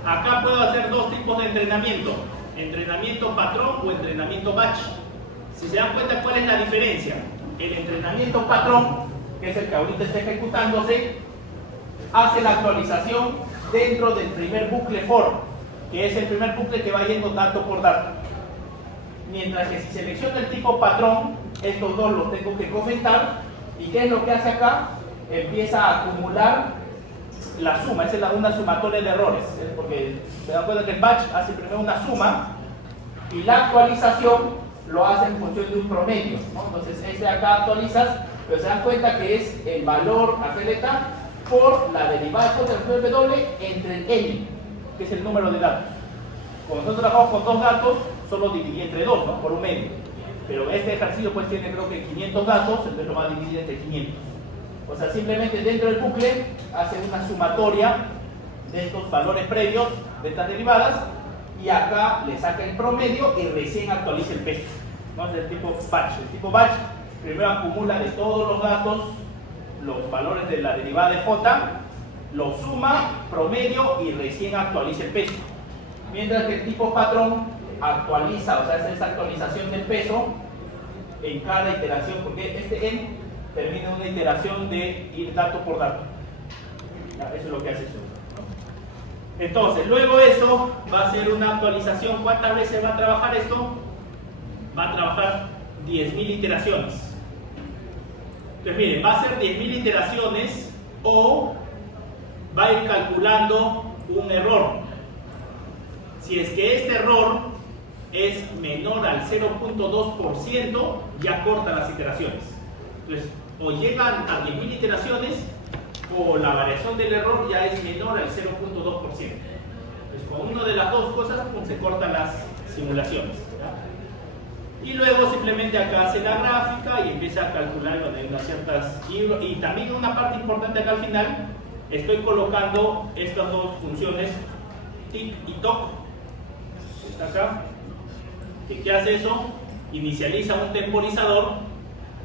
Acá puedo hacer dos tipos de entrenamiento: entrenamiento patrón o entrenamiento batch. Si se dan cuenta, ¿cuál es la diferencia? El entrenamiento patrón, que es el que ahorita está ejecutándose, hace la actualización dentro del primer bucle for, que es el primer bucle que va yendo dato por dato. Mientras que si selecciono el tipo patrón, estos dos los tengo que comentar. ¿Y qué es lo que hace acá? Empieza a acumular la suma, esa es una sumatoria de errores, porque se dan cuenta que el batch hace primero una suma y la actualización lo hace en función de un promedio, ¿no? Entonces este acá actualizas, pero se dan cuenta que es el valor acá está por la derivada de W entre el n, que es el número de datos. Cuando nosotros trabajamos con dos datos, solo dividí entre dos, ¿no? Por un medio. Pero este ejercicio pues tiene creo que 500 datos, entonces lo va a dividir entre 500. O sea, simplemente dentro del bucle hace una sumatoria de estos valores previos, de estas derivadas, y acá le saca el promedio y recién actualiza el peso, ¿no? Es del tipo batch. El tipo batch primero acumula de todos los datos los valores de la derivada de j, lo suma, promedio y recién actualiza el peso. Mientras que el tipo patrón actualiza, o sea, hace esa actualización del peso en cada iteración, porque este n termina en una iteración de ir dato por dato. Ya, eso es lo que hace eso. Entonces, luego eso va a ser una actualización. ¿Cuántas veces va a trabajar esto? Va a trabajar 10.000 iteraciones. Entonces, miren, va a ser 10.000 iteraciones o va a ir calculando un error. Si es que este error es menor al 0.2%, ya corta las iteraciones. Entonces, o llegan a 10.000 iteraciones o la variación del error ya es menor al 0.2%. Entonces, con una de las dos cosas se cortan las simulaciones, ¿ya? Y luego simplemente acá hace la gráfica y empieza a calcular cuando hay unas ciertas... Y también una parte importante acá al final, estoy colocando estas dos funciones, tick y toc. Está acá. ¿Qué hace eso? Inicializa un temporizador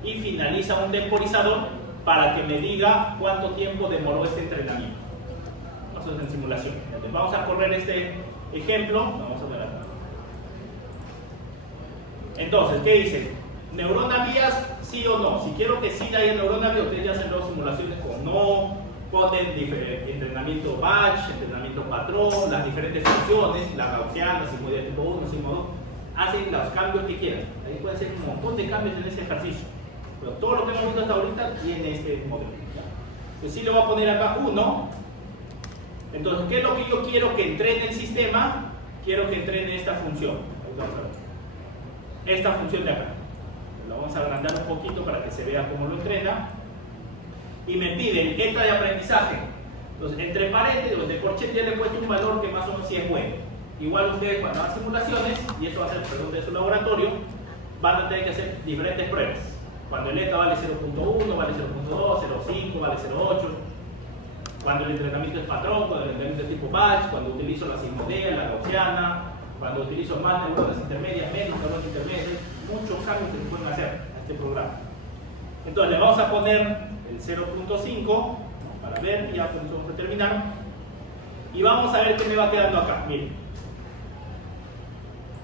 y finaliza un temporizador para que me diga cuánto tiempo demoró este entrenamiento. Eso es en simulación. Entonces, vamos a correr este ejemplo. Vamos a ver acá. Entonces, ¿qué dice? ¿Neurona vías, sí o no? Si quiero que sí haya neurona vía, ustedes ya hacen las simulaciones con no, ponen entrenamiento batch, entrenamiento patrón, las diferentes funciones, la gaussiana, sigmoidal tipo 1, sigmo 2, hacen los cambios que quieran. Ahí pueden hacer un montón de cambios en ese ejercicio. Pero todo lo que hemos visto hasta ahorita tiene este modelo. Entonces, sí le voy a poner acá 1. Entonces, ¿qué es lo que yo quiero que entrene el sistema? Quiero que entrene esta función. Vamos a ver. Esta función de acá. La vamos a agrandar un poquito para que se vea cómo lo entrena. Y me piden ETA de aprendizaje. Entonces, entre paréntesis, de corchete ya le he puesto un valor que más o menos sí es bueno. Igual ustedes cuando hagan simulaciones, y eso va a ser pregunta de su laboratorio, van a tener que hacer diferentes pruebas. Cuando el ETA vale 0.1, vale 0.2, 0.5, vale 0.8. Cuando el entrenamiento es patrón, cuando el entrenamiento es tipo batch, cuando utilizo la sigmoidal, la gaussiana, cuando utilizo más neuronas intermedias, menos neuronas intermedias, muchos cambios que se pueden hacer a este programa. Entonces le vamos a poner el 0.5, ¿no? Para ver, y ya con eso vamos a terminar. Y vamos a ver qué me va quedando acá. Miren.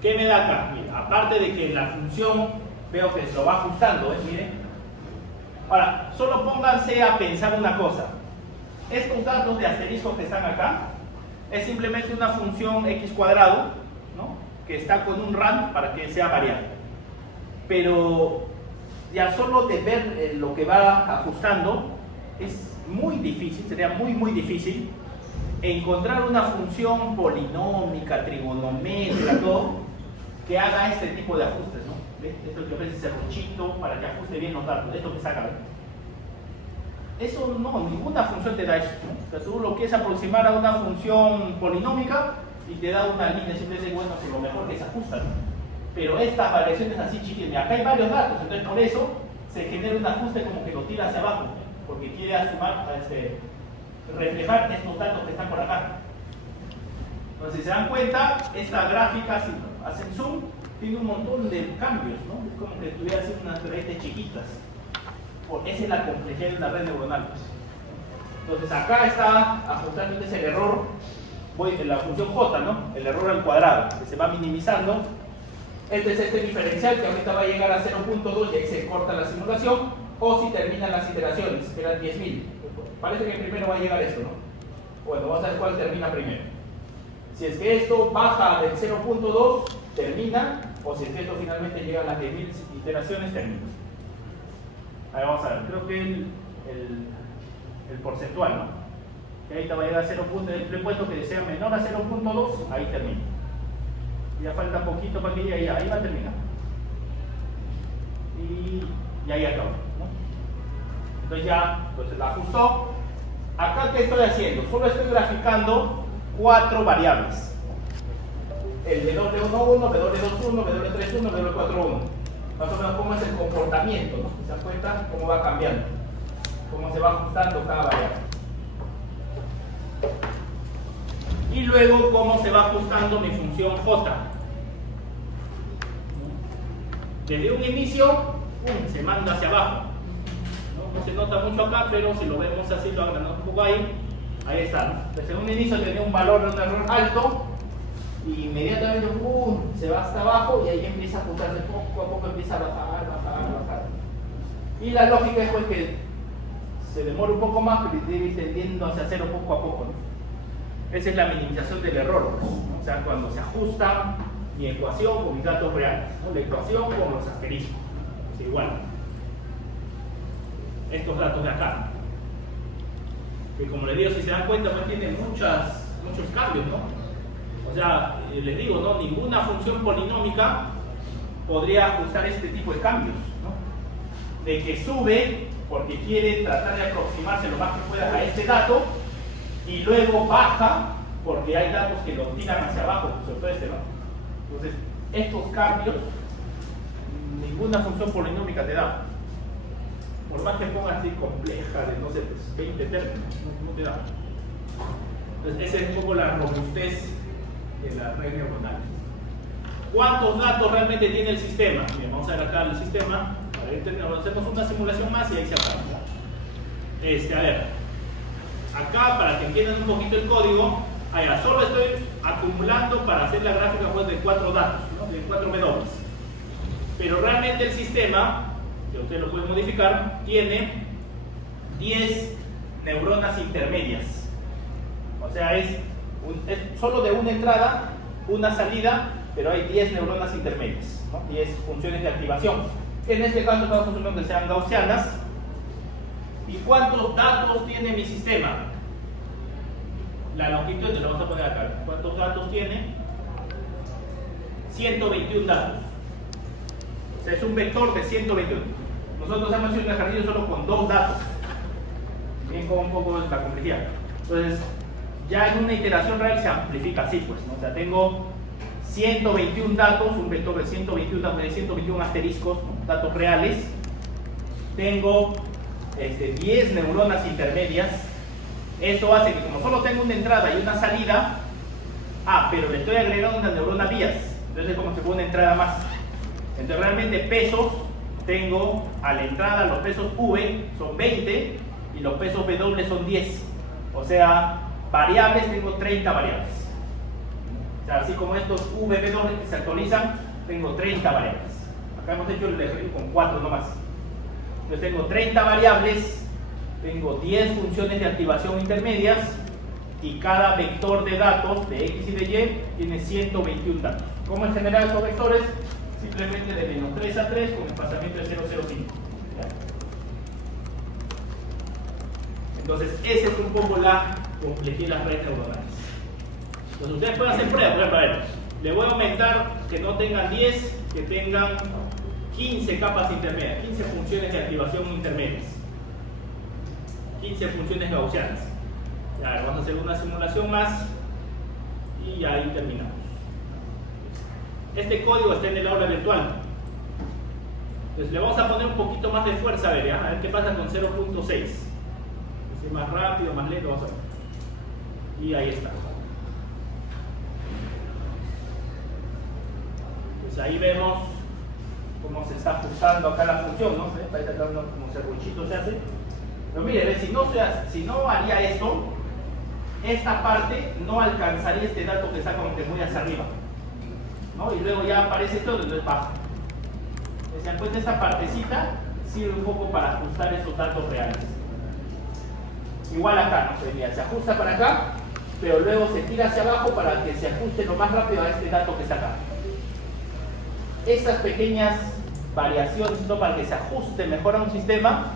¿Qué me da acá? Miren, aparte de que la función veo que se lo va ajustando, miren. Ahora, solo pónganse a pensar una cosa. Estos datos de asterisco que están acá es simplemente una función x cuadrado, ¿no? Que está con un rand para que sea variable. Pero ya solo de ver lo que va ajustando es muy difícil, sería muy difícil encontrar una función polinómica, trigonométrica, todo, que haga este tipo de ajustes, ¿no? ¿Ves? Esto que ofrece ese rochito para que ajuste bien los datos, esto que saca, ¿ves? Eso no, ninguna función te da eso, ¿no? O sea, tú lo quieres aproximar a una función polinómica y te da una línea, simplemente bueno, que lo mejor que se ajusta, ¿no? Pero estas variaciones así chiquitas, acá hay varios datos, entonces por eso se genera un ajuste como que lo tira hacia abajo, porque quiere reflejar estos datos que están por acá. Entonces, si se dan cuenta, esta gráfica, si hacen zoom, tiene un montón de cambios, ¿no? Es como que estuviera haciendo unas redes chiquitas. Esa es la complejidad de una red neuronal. Entonces, acá está ajustando el error, voy en la función j, ¿no? El error al cuadrado, que se va minimizando. Este es este diferencial que ahorita va a llegar a 0.2 y ahí se corta la simulación, o si terminan las iteraciones, que eran 10.000. Parece que primero va a llegar esto, ¿no? Bueno, vamos a ver cuál termina primero. Si es que esto baja del 0.2, termina, o si es que esto finalmente llega a las 10.000 iteraciones, termina. Ahí vamos a ver, creo que el porcentual, ¿no? Que ahorita va a llegar a 0. Le he puesto que sea menor a 0.2, ahí termina. Ya falta poquito para que llegue ahí va a terminar. Y ahí acabó, ¿no? Entonces ya, pues la ajustó. Acá, ¿qué estoy haciendo? Solo estoy graficando 4 variables. El W11, W21, W31, W41. Más o menos cómo es el comportamiento, ¿no? ¿Se dan cuenta? Cómo va cambiando. Cómo se va ajustando cada variable. Y luego cómo se va ajustando mi función J. Desde un inicio, ¡pum!, se manda hacia abajo. No se nota mucho acá, pero si lo vemos así, lo agrandamos un poco ahí está, ¿no? Desde un inicio tenía un valor de un error alto y inmediatamente ¡pum!, se va hasta abajo y ahí empieza a ajustarse poco a poco, empieza a bajar. Y la lógica es pues que se demora un poco más, pero debe ir tendiendo hacia cero poco a poco, ¿no? Esa es la minimización del error, ¿no? O sea, cuando se ajusta mi ecuación con mis datos reales, ¿no? La ecuación con los asteriscos, es igual. Estos datos de acá, que como les digo, si se dan cuenta, pues tienen muchos cambios, ¿no? O sea, les digo, ¿no? Ninguna función polinómica podría ajustar este tipo de cambios, ¿no? De que sube porque quiere tratar de aproximarse lo más que pueda a este dato y luego baja porque hay datos que los tiran hacia abajo, sobre todo este, ¿no? Entonces, estos cambios, ninguna función polinómica te da. Por más que pongas así compleja de, no sé, pues 20 términos, no te da. Entonces, esa es un poco la robustez de las redes neuronales. ¿Cuántos datos realmente tiene el sistema? Bien, vamos a ver acá el sistema. Para ir terminando, hacemos una simulación más y ahí se acaba. A ver, acá para que entiendan un poquito el código, allá solo estoy acumulando para hacer la gráfica pues, de 4 datos, ¿no? De 4 W. Pero realmente el sistema, que ustedes lo pueden modificar, tiene 10 neuronas intermedias. O sea, es solo de una entrada, una salida, pero hay 10 neuronas intermedias, ¿no? 10 funciones de activación. En este caso estamos asumiendo que sean gaussianas. ¿Y cuántos datos tiene mi sistema? La longitud, lo vamos a poner acá. ¿Cuántos datos tiene? 121 datos. O sea, es un vector de 121. Nosotros hemos hecho un ejercicio solo con 2 datos. Bien, con un poco de la complejidad. Entonces, ya en una iteración real se amplifica así, pues, ¿no? O sea, tengo 121 datos, un vector de 121 asteriscos, ¿no? Datos reales. Tengo 10 neuronas intermedias. Eso hace que como solo tengo una entrada y una salida, pero le estoy agregando una neurona vías, entonces es como si fuera una entrada más. Entonces realmente pesos, tengo a la entrada los pesos V son 20 y los pesos W son 10. O sea, variables tengo 30 variables. O sea, así como estos V, W que se actualizan, tengo 30 variables. Acá hemos hecho el ejercicio con 4 nomás. Entonces tengo 30 variables, tengo 10 funciones de activación intermedias y cada vector de datos de X y de Y tiene 121 datos. ¿Cómo es generar esos vectores? Simplemente de menos 3 a 3 con espaciamiento de 0,05. Entonces, esa es un poco la complejidad de las redes neuronales. Entonces, ustedes pueden hacer pruebas. Por ejemplo, a ver, le voy a aumentar que no tengan 10, que tengan 15 capas intermedias, 15 funciones de activación intermedias, 15 funciones gaussianas. Ya, vamos a hacer una simulación más y ahí terminamos. Este código está en el aula virtual. Entonces le vamos a poner un poquito más de fuerza, a ver qué pasa con 0.6. Si más rápido, más lento, vamos a ver. Y ahí está. Pues ahí vemos cómo se está ajustando acá la función, ¿no? Ahí está como serruchito se hace. Pero mire, si no haría esto, esta parte no alcanzaría este dato que está como que muy hacia arriba, ¿no? Y luego ya aparece esto, entonces baja. Se encuentra esta partecita, sirve un poco para ajustar esos datos reales. Igual acá, ¿no? Se ajusta para acá, pero luego se tira hacia abajo para que se ajuste lo más rápido a este dato que está acá. Estas pequeñas variaciones, ¿no? Para que se ajuste mejor a un sistema,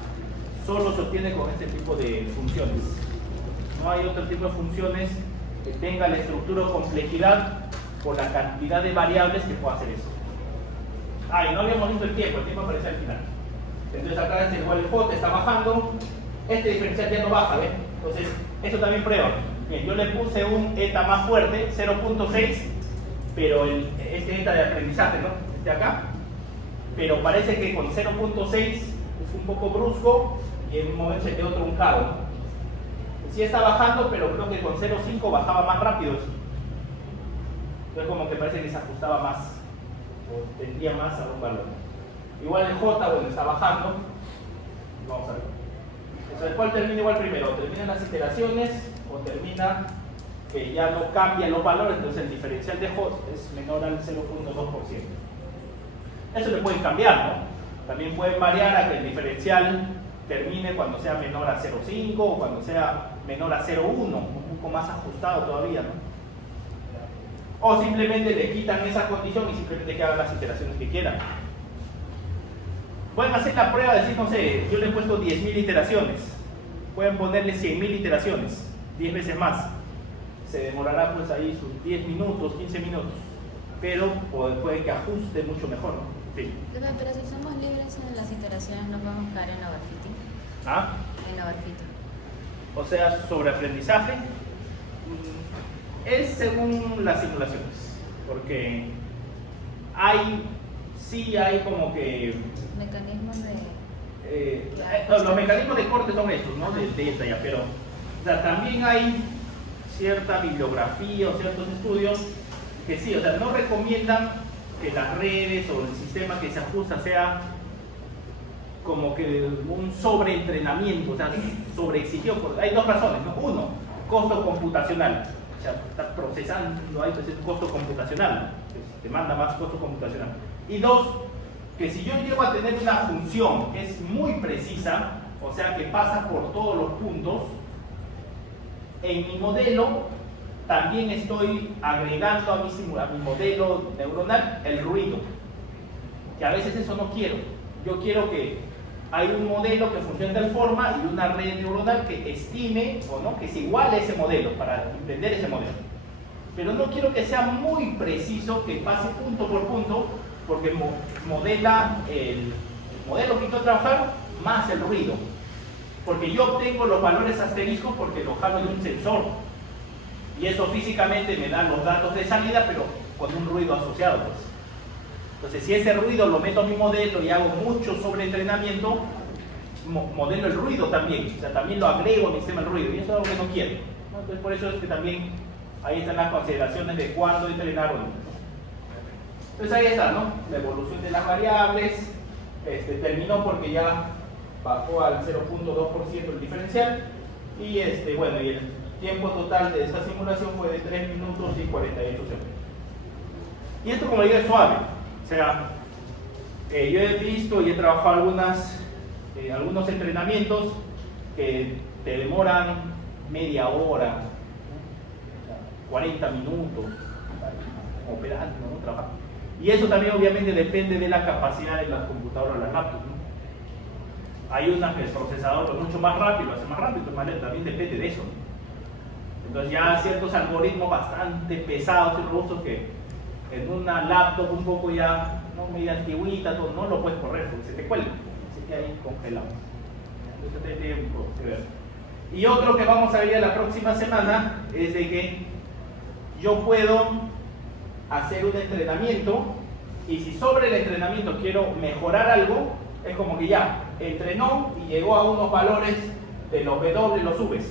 solo se obtiene con este tipo de funciones. No hay otro tipo de funciones que tenga la estructura o complejidad por la cantidad de variables que pueda hacer eso. Y no habíamos visto el tiempo aparece al final. Entonces acá igual el J está bajando, este diferencial ya no baja, ¿ven? Entonces, esto también prueba. Bien, yo le puse un eta más fuerte, 0.6, pero este eta de aprendizaje, ¿no? Este acá, pero parece que con 0.6 es un poco brusco y en un momento se quedó truncado, ¿no? Sí está bajando, pero creo que con 0.5 bajaba más rápido eso. Entonces como que parece que se ajustaba más o tendría más a un valor. Igual el J, bueno, está bajando. Vamos a ver. Entonces, ¿cuál termina igual primero? ¿Terminan las iteraciones o termina que ya no cambian los valores? Entonces el diferencial de J es menor al 0.2%. Eso le pueden cambiar, ¿no? También pueden variar a que el diferencial termine cuando sea menor a 0.5 o cuando sea menor a 0.1, un poco más ajustado todavía, ¿no? O simplemente le quitan esa condición y simplemente que hagan las iteraciones que quieran. Pueden hacer la prueba de decir, no sé, yo le he puesto 10.000 iteraciones. Pueden ponerle 100.000 iteraciones, 10 veces más. Se demorará pues ahí sus 10 minutos, 15 minutos. Pero puede que ajuste mucho mejor, ¿no? Sí. Pero si somos libres en las iteraciones, ¿no podemos caer en overfitting? En overfitting. O sea, sobre aprendizaje. Es según las simulaciones, porque sí hay como que Mecanismos de... los mecanismos de corte son estos, ¿no? De delta ya, pero o sea, también hay cierta bibliografía o ciertos estudios que sí, o sea, no recomiendan que las redes o el sistema que se ajusta sea como que un sobreentrenamiento, o sea, sobreexigido. Hay dos razones, ¿no? Uno, costo computacional, o sea, estás procesando, hay pues, un costo computacional, te manda más costo computacional. Y dos, que si yo llego a tener una función que es muy precisa, o sea, que pasa por todos los puntos, en mi modelo también estoy agregando a mi modelo neuronal el ruido, que a veces eso no quiero. Yo quiero que hay un modelo que funcione de tal forma y una red neuronal que estime o no, que es igual a ese modelo, para entender ese modelo. Pero no quiero que sea muy preciso, que pase punto por punto, porque modela el modelo que quiero trabajar más el ruido. Porque yo obtengo los valores asteriscos porque los jalo de un sensor. Y eso físicamente me da los datos de salida, pero con un ruido asociado. Pues. Entonces, si ese ruido lo meto a mi modelo y hago mucho sobreentrenamiento, modelo el ruido también. O sea, también lo agrego a mi sistema el ruido. Y eso es algo que no quiero, ¿no? Entonces, por eso es que también ahí están las consideraciones de cuándo entrenar o no. Entonces, ahí está, ¿no? La evolución de las variables. Terminó porque ya bajó al 0.2% el diferencial. Y bueno, y el tiempo total de esta simulación fue de 3 minutos y 48 segundos. Y esto, como digo, es suave. O sea, yo he visto y he trabajado algunos entrenamientos que te demoran media hora, 40 minutos, operando, ¿no? Trabajando. Y eso también obviamente depende de la capacidad de las computadoras o las laptops, ¿no? Hay unas que el procesador es mucho más rápido, lo hace más rápido, también depende de eso, ¿no? Entonces ya ciertos algoritmos bastante pesados y robustos que en una laptop un poco ya, ¿no? Media antigüita, todo, no lo puedes correr porque se te cuelga, se queda ahí congelado. Entonces tiene un poco que ver. Y otro que vamos a ver ya la próxima semana es de que yo puedo hacer un entrenamiento y si sobre el entrenamiento quiero mejorar algo, es como que ya entrenó y llegó a unos valores de los W, los V's.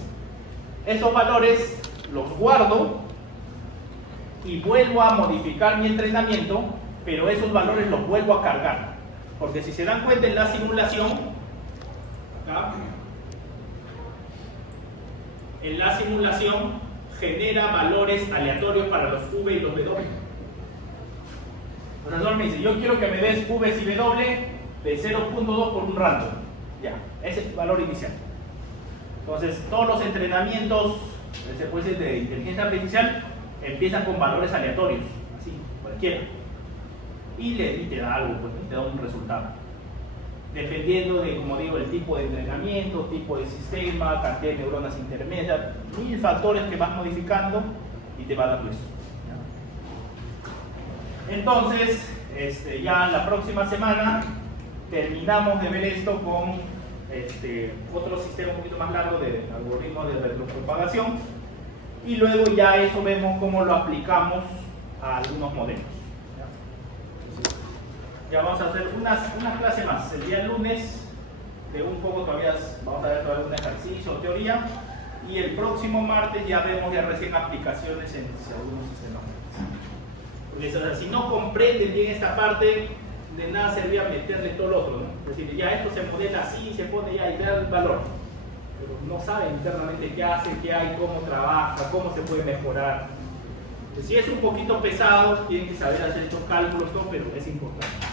Esos valores los guardo y vuelvo a modificar mi entrenamiento, pero esos valores los vuelvo a cargar. Porque si se dan cuenta en la simulación, acá, en la simulación genera valores aleatorios para los V y los W. El profesor me dice, yo quiero que me des V y W de 0.2 por un random. Ya, ese es el valor inicial. Entonces, todos los entrenamientos de inteligencia artificial empiezan con valores aleatorios, así, cualquiera. Y te da algo, pues, te da un resultado. Dependiendo de, como digo, el tipo de entrenamiento, tipo de sistema, cantidad de neuronas intermedias, 1000 factores que vas modificando y te va dando eso. Entonces, ya la próxima semana terminamos de ver esto con otro sistema un poquito más largo de algoritmos de retropropagación y luego ya eso vemos cómo lo aplicamos a algunos modelos. Ya vamos a hacer una clase más el día lunes de un poco todavía, vamos a ver todavía un ejercicio o teoría y el próximo martes ya vemos ya recién aplicaciones en algunos sistemas. Porque o sea, si no comprenden bien esta parte, de nada servía meterle todo lo otro, ¿no? Es decir, ya esto se modela así, se pone ya y da el valor. Pero no saben internamente qué hace, qué hay, cómo trabaja, cómo se puede mejorar. Entonces, si es un poquito pesado, tienen que saber hacer estos cálculos, todo, pero es importante.